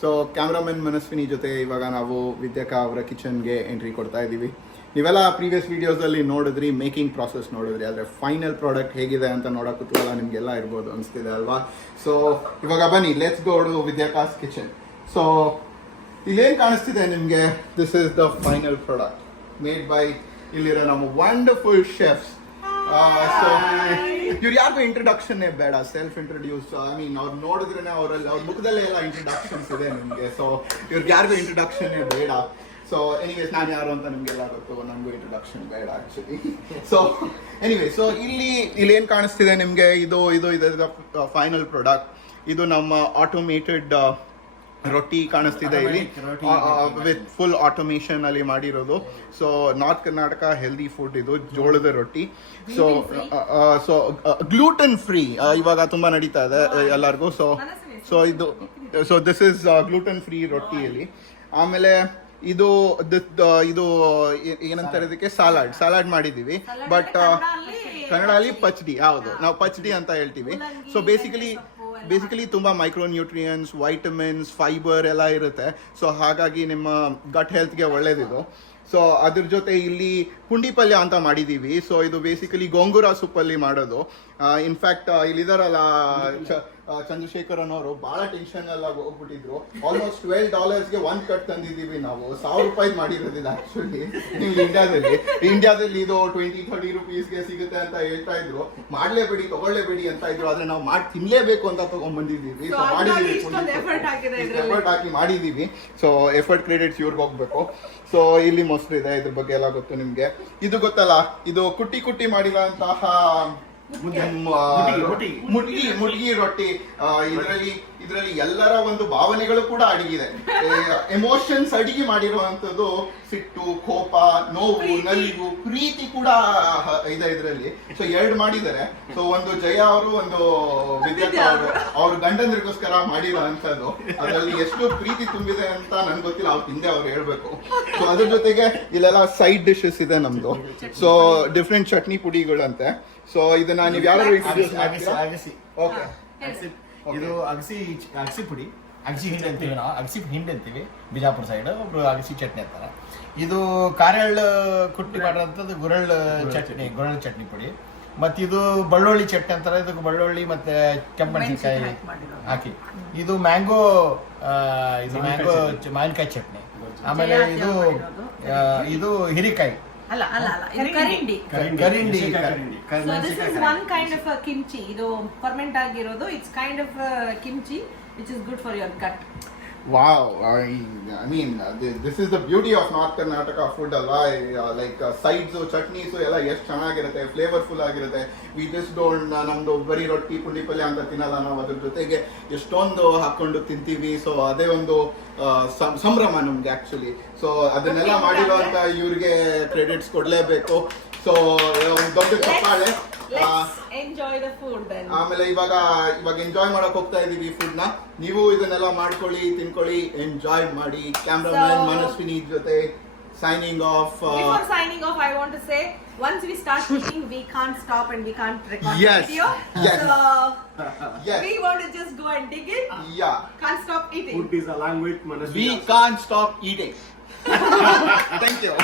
So cameraman Manaswini ಜೊತೆ ಇವಾಗ ನಾವು ವಿದ್ಯಾಕ ಅವರ ಕಿಚನ್ಗೆ ಎಂಟ್ರಿ ಕೊಡ್ತಾ ಇದ್ದೀವಿ. ನೀವೆಲ್ಲ ಪ್ರೀವಿಯಸ್ ವಿಡಿಯೋಸಲ್ಲಿ ನೋಡಿದ್ರಿ, ಮೇಕಿಂಗ್ ಪ್ರಾಸೆಸ್ ನೋಡಿದ್ರಿ, ಆದರೆ ಫೈನಲ್ ಪ್ರಾಡಕ್ಟ್ ಹೇಗಿದೆ ಅಂತ ನೋಡೋಕೆ ಕುತೂಹಲ ನಿಮಗೆಲ್ಲ ಇರ್ಬೋದು ಅನಿಸ್ತಿದೆ ಅಲ್ವಾ. ಸೊ ಇವಾಗ ಬನ್ನಿ, let's go to Vidyakas kitchen. So ಇಲ್ಲೇನು ಕಾಣಿಸ್ತಿದೆ ನಿಮಗೆ, this is the final product made by ಇಲ್ಲಿರೋ ನಮ್ಮ ವಂಡರ್ಫುಲ್ ಶೆಫ್ಸ್. ಸೊ ಇವ್ರು ಯಾರಿಗೂ ಇಂಟ್ರೊಡಕ್ಷನ್ ಬೇಡ, ಸೆಲ್ಫ್ ಇಂಟ್ರೊಡ್ಯೂಸ್. ಐ ಮೀನ್ ಅವ್ರು ನೋಡಿದ್ರೆ ಅವರಲ್ಲಿ ಅವ್ರ ಮುಖದಲ್ಲೇ ಎಲ್ಲ ಇಂಟ್ರೊಡಕ್ಷನ್ಸ್ ಇದೆ ನಿಮಗೆ. ಸೊ ಇವ್ರಿಗೆ ಯಾರಿಗೂ ಇಂಟ್ರೊಡಕ್ಷನ್ ಬೇಡ. ಸೊ ಎನಿವೇಸ್ ನಾನು ಯಾರು ಅಂತ ನಿಮಗೆಲ್ಲ ಗೊತ್ತು, ನನಗೂ ಇಂಟ್ರೊಡಕ್ಷನ್ ಬೇಡ ಆ್ಯಕ್ಚುಲಿ. ಸೊ ಎನಿವೇ, ಸೊ ಇಲ್ಲಿ ಏನು ಕಾಣಿಸ್ತಿದೆ ನಿಮಗೆ, ಇದು ಫೈನಲ್ ಪ್ರಾಡಕ್ಟ್. ಇದು ನಮ್ಮ ಆಟೋಮೇಟೆಡ್ ರೊಟ್ಟಿ ಕಾಣಿಸ್ತಿದೆ ಇಲ್ಲಿ, ವಿತ್ ಫುಲ್ ಆಟೋಮೇಷನ್ ಅಲ್ಲಿ ಮಾಡಿರೋದು. So north Karnataka healthy food, ಇದು ಜೋಳದ ರೊಟ್ಟಿ. ಸೊ ಗ್ಲೂಟನ್ ಫ್ರೀ ಇವಾಗ ತುಂಬಾ ನಡೀತಾ ಇದೆ ಎಲ್ಲರಿಗೂ. So this is gluten free ರೊಟ್ಟಿಯಲ್ಲಿ. ಆಮೇಲೆ ಇದು ಏನಂತಾರೆ ಇದಕ್ಕೆ, ಸಲಾಡ್ ಮಾಡಿದೀವಿ. ಬಟ್ ಕನ್ನಡಲ್ಲಿ ಪಚ್ಡಿ, ಹೌದು, ನಾವು ಪಚ್ಡಿ ಅಂತ ಹೇಳ್ತೀವಿ. ಸೊ ಬೇಸಿಕಲಿ ತುಂಬ ಮೈಕ್ರೋ ನ್ಯೂಟ್ರಿಯನ್ಸ್, ವೈಟಮಿನ್ಸ್, ಫೈಬರ್ ಎಲ್ಲ ಇರುತ್ತೆ. ಸೊ ಹಾಗಾಗಿ ನಿಮ್ಮ ಗಟ್ ಹೆಲ್ತ್ಗೆ ಒಳ್ಳೇದಿದು. ಸೊ ಅದ್ರ ಜೊತೆ ಇಲ್ಲಿ ಪುಂಡಿ ಪಲ್ಯ ಅಂತ ಮಾಡಿದ್ದೀವಿ. ಸೊ ಇದು ಬೇಸಿಕಲಿ ಗೋಂಗೂರ ಸೊಪ್ಪಲ್ಲಿ ಮಾಡೋದು. ಇನ್ಫ್ಯಾಕ್ಟ್ ಇಲ್ಲಿದಾರಲ್ಲ ಚಂದ್ರಶೇಖರ್ ಅನ್ನೋರು ಭಾಳ ಟೆನ್ಷನ್ ಎಲ್ಲ ಹೋಗ್ಬಿಟ್ಟಿದ್ರು. ಆಲ್ಮೋಸ್ಟ್ $12ಗೆ ಒಂದು ಕಟ್ ತಂದಿದ್ದೀವಿ ನಾವು. $1,000 ಮಾಡಿರೋದಿಲ್ಲ ಆ್ಯಕ್ಚುಲಿ. ಇಂಡಿಯಾದಲ್ಲಿ ಇದು 20-30 ರೂಪೀಸ್ಗೆ ಸಿಗುತ್ತೆ ಅಂತ ಹೇಳ್ತಾ ಇದ್ರು. ಮಾಡಲೇಬೇಡಿ, ತಗೊಳ್ಳೇಬೇಡಿ ಅಂತ ಇದ್ರು. ಆದರೆ ನಾವು ಮಾಡಿ ತಿನ್ನಲೇಬೇಕು ಅಂತ ತೊಗೊಂಡ್ಬಂದಿದ್ದೀವಿ. ಸೊ ಮಾಡಿದ್ದೀವಿ, ಎಫರ್ಟ್ ಹಾಕಿ ಮಾಡಿದ್ದೀವಿ. ಸೊ ಎಫರ್ಟ್ ಕ್ರೆಡಿಟ್ಸ್ ಇವ್ರಿಗೆ ಹೋಗ್ಬೇಕು. ಸೊ ಇಲ್ಲಿ ಮೊಸರು ಇದೆ, ಇದ್ರ ಬಗ್ಗೆ ಎಲ್ಲ ಗೊತ್ತು ನಿಮ್ಗೆ. ಇದು ಗೊತ್ತಲ್ಲ, ಇದು ಕುಟ್ಟಿ ಮಾಡಿರೋ ಅಂತಹ ಮುಟ್ಗಿ ರೊಟ್ಟಿ. ಇದರಲ್ಲಿ ಎಲ್ಲರ ಒಂದು ಭಾವನೆಗಳು ಕೂಡ ಅಡಗಿದೆ. ಎಮೋಷನ್ಸ್ ಅಡಿಗೆ ಮಾಡಿರುವಂತದ್ದು, ಸಿಟ್ಟು, ಕೋಪ, ನೋವು, ನಲಿವು, ಪ್ರೀತಿ ಕೂಡ ಇದೆ ಇದರಲ್ಲಿ. ಸೊ 2 ಮಾಡಿದ್ದಾರೆ. ಸೊ ಒಂದು ಜಯ ಅವರು, ಒಂದು ವಿದ್ಯಾಕ ಅವರು, ಅವ್ರ ಗಂಡಂದ್ರಿಗೋಸ್ಕರ ಮಾಡಿರೋ ಅಂತದ್ದು. ಅದರಲ್ಲಿ ಎಷ್ಟು ಪ್ರೀತಿ ತುಂಬಿದೆ ಅಂತ ನನ್ಗೆ ಗೊತ್ತಿಲ್ಲ, ಅವ್ರ ಹಿಂದೆ ಅವ್ರು ಹೇಳ್ಬೇಕು. ಸೊ ಅದ್ರ ಜೊತೆಗೆ ಇಲ್ಲೆಲ್ಲ ಸೈಡ್ ಡಿಶಸ್ ಇದೆ ನಮ್ದು. ಸೊ ಡಿಫ್ರೆಂಟ್ ಚಟ್ನಿ ಪುಡಿಗಳಂತೆ. ಸೊ ಇದನ್ನ ನೀವು ಯಾರು ಓಕೆ, ಇದು ಅಗಸಿ ಪುಡಿ, ಅಗಸಿ ಹಿಂಡಿ ಅಂತೀವಿ ನಾವು. ಅಗಸಿ ಹಿಂಡಿ ಅಂತೀವಿ ಬಿಜಾಪುರ ಸೈಡ್, ಒಬ್ರು ಅಗಸಿ ಚಟ್ನಿ ಅಂತಾರೆ. ಇದು ಕಾರೆಳ್ಳು ಕುಟ್ಟಿ ಮಾಡಿರೋಂಥದ್ದು ಗುರಳ್ ಚಟ್ನಿ ಪುಡಿ. ಮತ್ತು ಇದು ಬೆಳ್ಳುಳ್ಳಿ ಚಟ್ನಿ ಅಂತಾರೆ. ಇದಕ್ಕೆ ಬೆಳ್ಳುಳ್ಳಿ ಮತ್ತೆ ಕೆಂಪಣಸಿನಕಾಯಿ ಹಾಕಿ. ಇದು ಮ್ಯಾಂಗೋ ಮಾವಿನಕಾಯಿ ಚಟ್ನಿ. ಆಮೇಲೆ ಇದು ಹಿರಿಕಾಯಿ, ಕರಿಂಡಿ. So this is one kind of a kimchi. ಇದು ಫರ್ಮೆಂಟ್ ಆಗಿರೋದು. It's kind of a kimchi which is good for your gut. Wow, I mean, this is the beauty of North Karnataka food alva. Like sides, chutneys ಎಲ್ಲ ಎಷ್ಟು ಚೆನ್ನಾಗಿರುತ್ತೆ, flavourful ಆಗಿರುತ್ತೆ. We just don't ನಮ್ದು ಬರೀ ರೊಟ್ಟಿ ಪುಂಡಿ ಪಲ್ಯ ಅಂತ ತಿನ್ನಲ್ಲ ನಾವು. ಅದ್ರ ಜೊತೆಗೆ ಎಷ್ಟೊಂದು ಹಾಕೊಂಡು ತಿಂತೀವಿ. ಸೊ ಅದೇ ಒಂದು ಸಂಭ್ರಮ ನಮ್ಗೆ ಆಕ್ಚುಲಿ. ಸೊ ಅದನ್ನೆಲ್ಲ ಮಾಡಿರುವಂತ ಇವ್ರಿಗೆ ಕ್ರೆಡಿಟ್ಸ್ ಕೊಡ್ಲೇಬೇಕು. ಸೊ ಒಂದು ದೊಡ್ಡ ಚಪ್ಪಾಳೆ. Enjoy the food then. ಆಮೇಲೆ ಇವಾಗ ಎಂಜಾಯ್ ಮಾಡಕ್ ಹೋಗ್ತಾ ಇದೀವಿ ಫುಡ್ ನ. ನೀವು ಇದನ್ನೆಲ್ಲ ಮಾಡ್ಕೊಳ್ಳಿ, ತಿನ್ಕೊಳ್ಳಿ, ಎಂಜಾಯ್ ಮಾಡಿ. ಕ್ಯಾಮ್ರಾಮನ್ ಮನಸ್ವಿನಿ ಜೊತೆ signing off. Before signing off, I want to say, once we start eating, we can't stop and we can't record the video. Yes. So Yes. we want to just go and dig in. Yeah. Can't stop eating. food is along with Manasvi. We can't stop eating. Thank you.